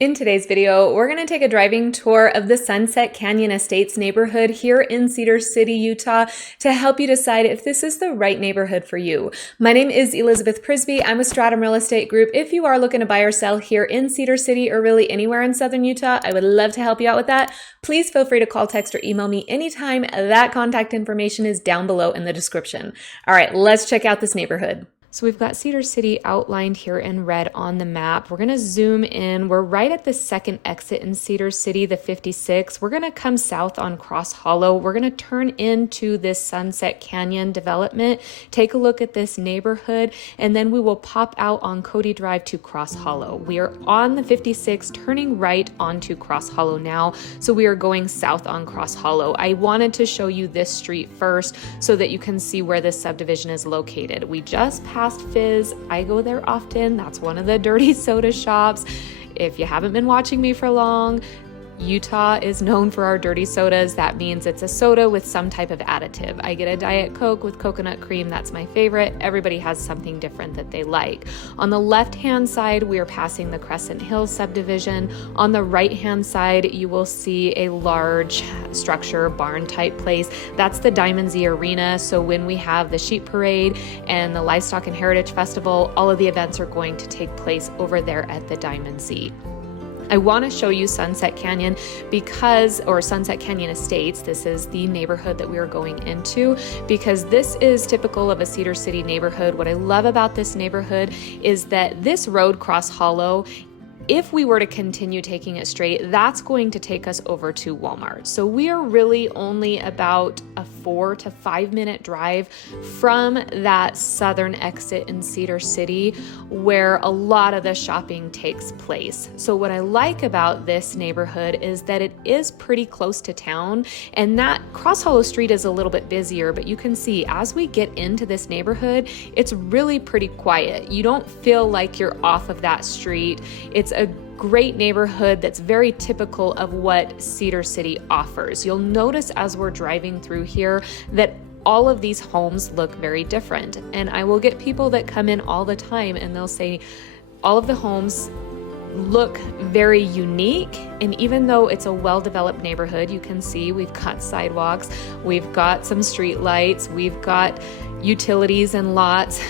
In today's video, we're going to take a driving tour of the Sunset Canyon Estates neighborhood here in Cedar City, Utah, to help you decide if this is the right neighborhood for you. My name is Elizabeth Prisbrey. I'm with Stratum Real Estate Group. If you are looking to buy or sell here in Cedar City or really anywhere in Southern Utah, I would love to help you out with that. Please feel free to call, text, or email me anytime. That contact information is down below in the description. All right, let's check out this neighborhood. So we've got Cedar City outlined here in red on the map. We're gonna zoom in. We're right at the second exit in Cedar City, the 56. We're gonna come south on Cross Hollow. We're gonna turn into this Sunset Canyon development, take a look at this neighborhood, and then we will pop out on Cody Drive to Cross Hollow. We are on the 56, turning right onto Cross Hollow now. So we are going south on Cross Hollow. I wanted to show you this street first so that you can see where this subdivision is located. We just passed Fizz. I go there often. That's one of the dirty soda shops. If you haven't been watching me for long, Utah is known for our dirty sodas. That means it's a soda with some type of additive. I get a Diet Coke with coconut cream. That's my favorite. Everybody has something different that they like. On the left-hand side, we are passing the Crescent Hills subdivision. On the right-hand side, you will see a large structure, barn-type place. That's the Diamond Z Arena. So when we have the Sheep Parade and the Livestock and Heritage Festival, all of the events are going to take place over there at the Diamond Z. I want to show you Sunset Canyon or Sunset Canyon Estates. This is the neighborhood that we are going into because this is typical of a Cedar City neighborhood. What I love about this neighborhood is that this road, Cross Hollow, if we were to continue taking it straight, that's going to take us over to Walmart. So we are really only about a 4 to 5 minute drive from that southern exit in Cedar City where a lot of the shopping takes place. So what I like about this neighborhood is that it is pretty close to town, and that Cross Hollow Street is a little bit busier, but you can see as we get into this neighborhood, it's really pretty quiet. You don't feel like you're off of that street. It's a great neighborhood that's very typical of what Cedar City offers. You'll notice as we're driving through here that all of these homes look very different. And I will get people that come in all the time and they'll say all of the homes look very unique. And even though it's a well-developed neighborhood, you can see we've got sidewalks, we've got some street lights, we've got utilities and lots.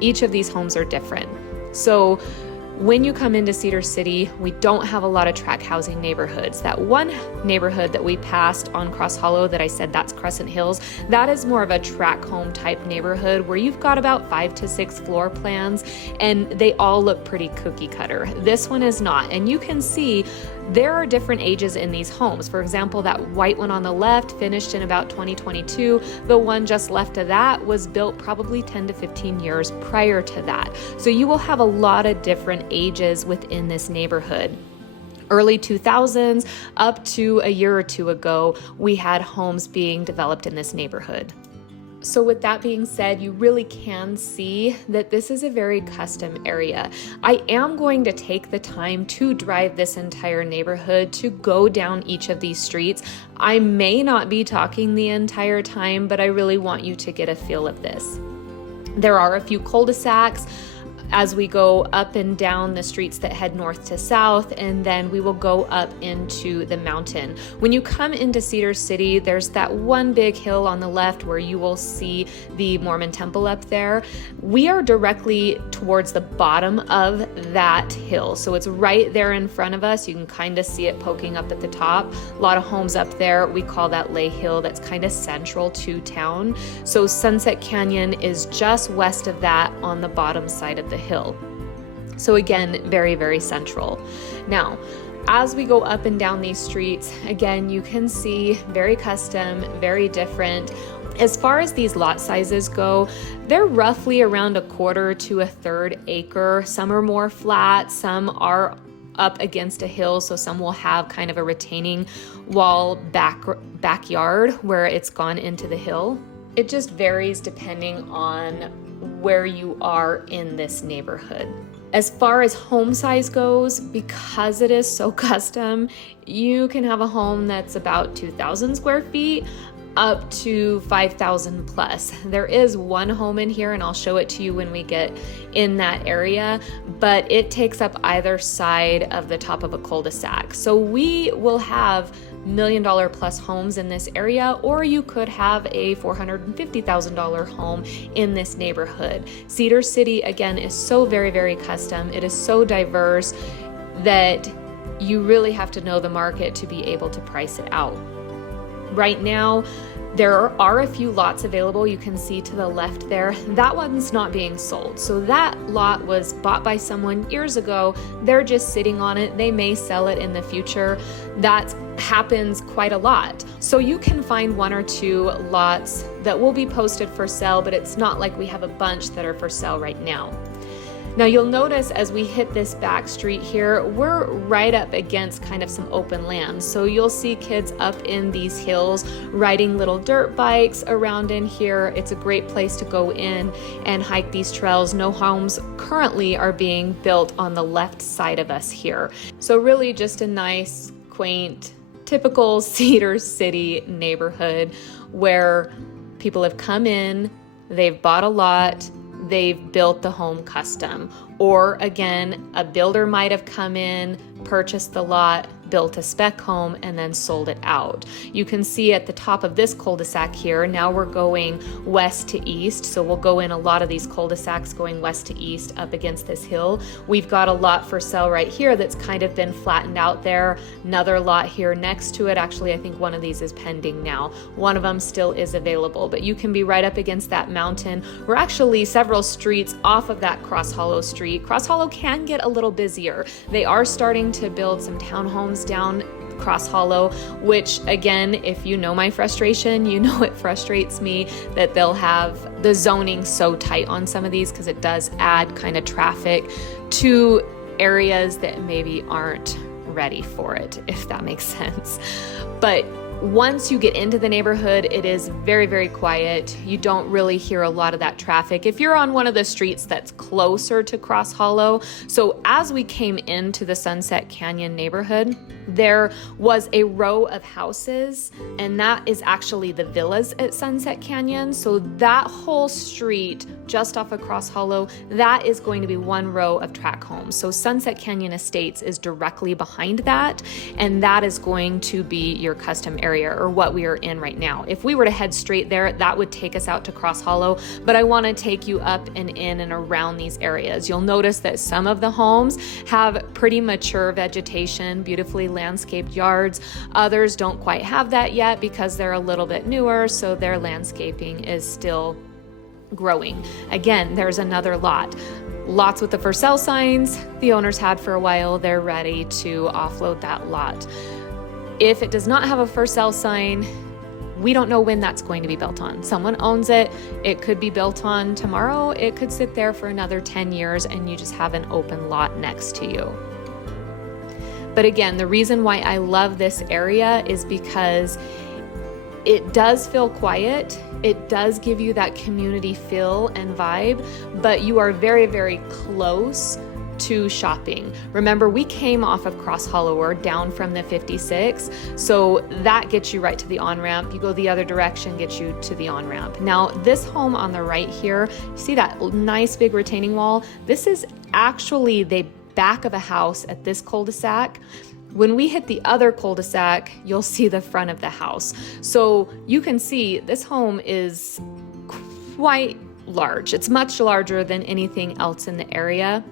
Each of these homes are different. So when you come into Cedar City, we don't have a lot of tract housing neighborhoods. That one neighborhood that we passed on Cross Hollow that I said that's Crescent Hills, that is more of a tract home type neighborhood where you've got about 5 to 6 floor plans and they all look pretty cookie cutter. This one is not. And you can see there are different ages in these homes. For example, that white one on the left finished in about 2022. The one just left of that was built probably 10 to 15 years prior to that. So you will have a lot of different ages within this neighborhood. Early 2000s up to a year or two ago, we had homes being developed in this neighborhood. So with that being said, you really can see that this is a very custom area. I am going to take the time to drive this entire neighborhood, to go down each of these streets. I may not be talking the entire time, but I really want you to get a feel of this. There are a few cul-de-sacs as we go up and down the streets that head north to south, and then we will go up into the mountain. When you come into Cedar City, there's that one big hill on the left where you will see the Mormon temple up there. We are directly towards the bottom of that hill. So it's right there in front of us. You can kind of see it poking up at the top. A lot of homes up there. We call that Lay Hill. That's kind of central to town. So Sunset Canyon is just west of that on the bottom side of the hill. So again, very, very central. Now, as we go up and down these streets, again, you can see very custom, very different. As far as these lot sizes go, they're roughly around 1/4 to 1/3 acre. Some are more flat, some are up against a hill, so some will have kind of a retaining wall backyard where it's gone into the hill. It just varies depending on where you are in this neighborhood. As far as home size goes, because it is so custom, you can have a home that's about 2,000 square feet up to 5,000 plus. There is one home in here, and I'll show it to you when we get in that area, but it takes up either side of the top of a cul-de-sac. So we will have $1 million plus homes in this area, or you could have a $450,000 home in this neighborhood. Cedar City, again, is so very, very custom. It is so diverse that you really have to know the market to be able to price it out. Right now, there are a few lots available. You can see to the left there, that one's not being sold. So that lot was bought by someone years ago. They're just sitting on it. They may sell it in the future. That happens quite a lot. So you can find one or two lots that will be posted for sale, but it's not like we have a bunch that are for sale right now. Now you'll notice as we hit this back street here, we're right up against kind of some open land. So you'll see kids up in these hills riding little dirt bikes around in here. It's a great place to go in and hike these trails. No homes currently are being built on the left side of us here. So really just a nice, quaint, typical Cedar City neighborhood where people have come in, they've bought a lot, they've built the home custom. Or again, a builder might have come in, purchased the lot, built a spec home, and then sold it out. You can see at the top of this cul-de-sac here, now we're going west to east. So we'll go in a lot of these cul-de-sacs going west to east up against this hill. We've got a lot for sale right here that's kind of been flattened out there. Another lot here next to it. Actually, I think one of these is pending now. One of them still is available, but you can be right up against that mountain. We're actually several streets off of that Cross Hollow street. Cross Hollow can get a little busier. They are starting to build some townhomes down Cross Hollow, which again, if you know my frustration, you know it frustrates me that they'll have the zoning so tight on some of these because it does add kind of traffic to areas that maybe aren't ready for it, if that makes sense. But once you get into the neighborhood, it is very, very quiet. You don't really hear a lot of that traffic. If you're on one of the streets that's closer to Cross Hollow, so as we came into the Sunset Canyon neighborhood, there was a row of houses, and that is actually the villas at Sunset Canyon. So that whole street just off of Cross Hollow, that is going to be one row of tract homes. So Sunset Canyon Estates is directly behind that, and that is going to be your custom area, or what we are in right now. If we were to head straight there, that would take us out to Cross Hollow, but I want to take you up and in and around these areas. You'll notice that some of the homes have pretty mature vegetation, beautifully landscaped yards. Others don't quite have that yet because they're a little bit newer, so their landscaping is still growing. Again, there's another lot. Lots with the for sale signs the owners had for a while. They're ready to offload that lot. If it does not have a for sale sign, we don't know when that's going to be built on. Someone owns it. It could be built on tomorrow. It could sit there for another 10 years and you just have an open lot next to you. But again, the reason why I love this area is because it does feel quiet. It does give you that community feel and vibe, but you are very, very close to shopping. Remember, we came off of Cross Hollow, or down from the 56, so that gets you right to the on-ramp. You go the other direction, gets you to the on-ramp. Now, this home on the right here, see that nice big retaining wall? This is actually the back of a house at this cul-de-sac. When we hit the other cul-de-sac, you'll see the front of the house. So you can see this home is quite large. It's much larger than anything else in the area.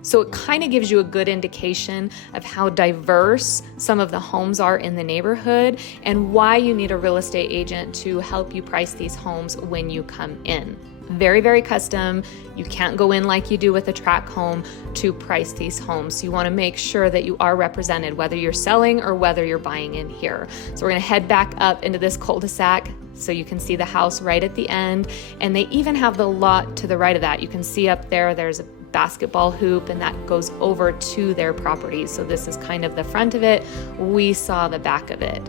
So it kind of gives you a good indication of how diverse some of the homes are in the neighborhood and why you need a real estate agent to help you price these homes when you come in. Very, very custom. You can't go in like you do with a tract home to price these homes. So you want to make sure that you are represented, whether you're selling or whether you're buying in here. So we're going to head back up into this cul-de-sac so you can see the house right at the end. And they even have the lot to the right of that. You can see up there, there's a basketball hoop, and that goes over to their property. So this is kind of the front of it. We saw the back of it.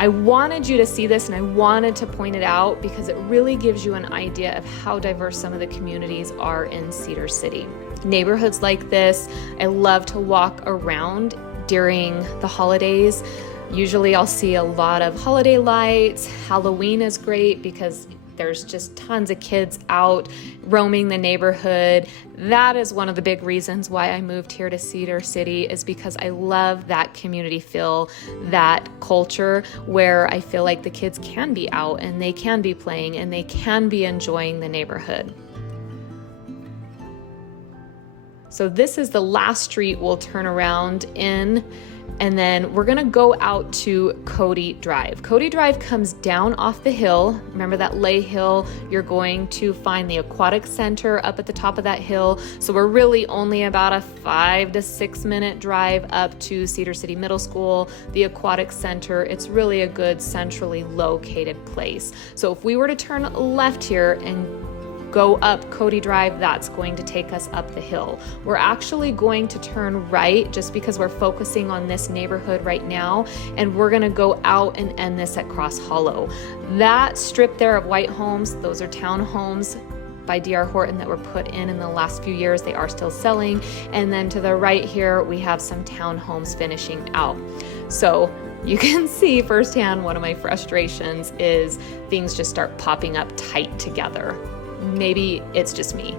I wanted you to see this and I wanted to point it out because it really gives you an idea of how diverse some of the communities are in Cedar City. Neighborhoods like this, I love to walk around during the holidays. Usually I'll see a lot of holiday lights. Halloween is great because there's just tons of kids out roaming the neighborhood. That is one of the big reasons why I moved here to Cedar City, is because I love that community feel, that culture where I feel like the kids can be out and they can be playing and they can be enjoying the neighborhood. So this is the last street we'll turn around in, and then we're gonna go out to Cody Drive. Cody Drive comes down off the hill. Remember that lay hill? You're going to find the aquatic center up at the top of that hill. So we're really only about a 5 to 6 minute drive up to Cedar City Middle School, the aquatic center. It's really a good centrally located place. So if we were to turn left here and go up Cody Drive, that's going to take us up the hill. We're actually going to turn right just because we're focusing on this neighborhood right now, and we're gonna go out and end this at Cross Hollow. That strip there of white homes, those are townhomes by D.R. Horton that were put in the last few years. They are still selling. And then to the right here, we have some townhomes finishing out. So you can see firsthand one of my frustrations is things just start popping up tight together. Maybe it's just me.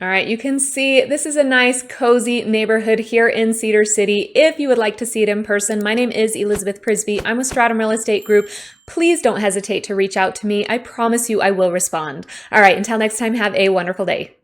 All right, you can see this is a nice, cozy neighborhood here in Cedar City. If you would like to see it in person, my name is Elizabeth Prisbrey. I'm with Stratum Real Estate Group. Please don't hesitate to reach out to me. I promise you I will respond. All right, until next time, have a wonderful day.